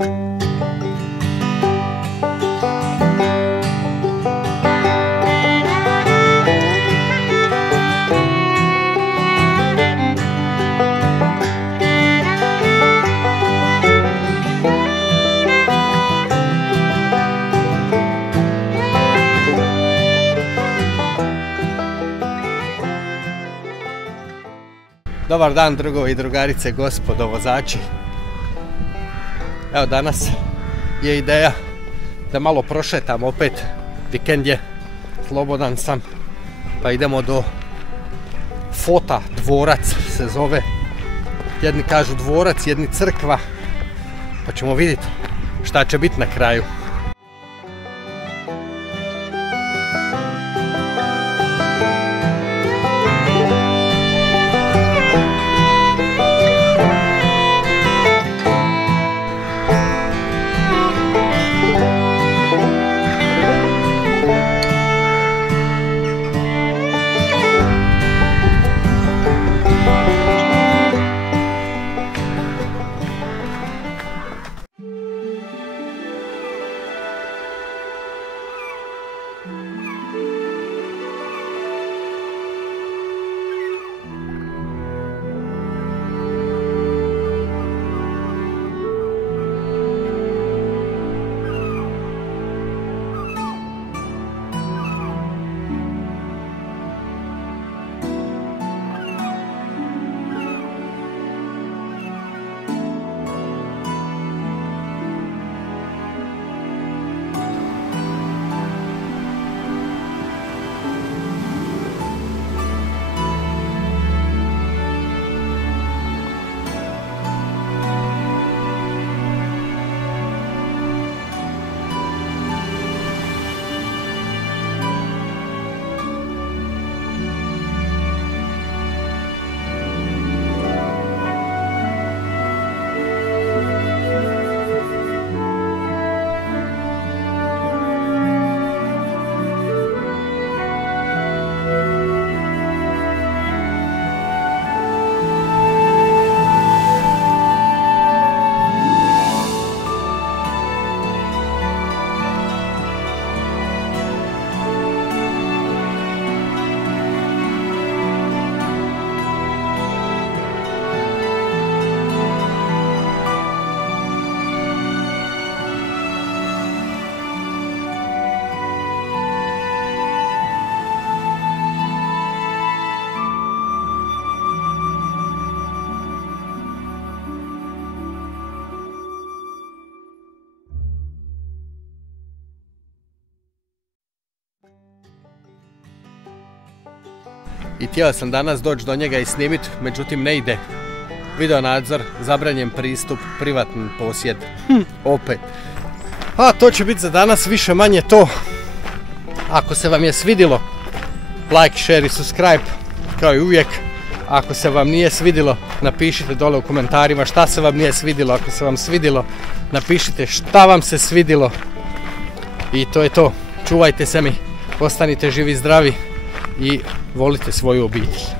Dobar dan drugovi i drugarice, gospodo vozači. Evo danas je ideja da malo prošetam opet, vikend je, slobodan sam, pa idemo do Fota, dvorac se zove. Jedni kažu dvorac, jedni crkva, pa ćemo vidjeti šta će biti na kraju. I htio sam danas doći do njega i snimiti, međutim ne ide. Video nadzor, zabranjen pristup, privatni posjed. Opet. A to će biti za danas više manje to. Ako se vam je svidilo, like, share i subscribe, kao i uvijek. Ako se vam nije svidilo, napišite dole u komentarima šta se vam nije svidilo. Ako se vam svidilo, napišite šta vam se svidilo. I to je to. Čuvajte se mi, ostanite živi i zdravi i volite svoju obitelj.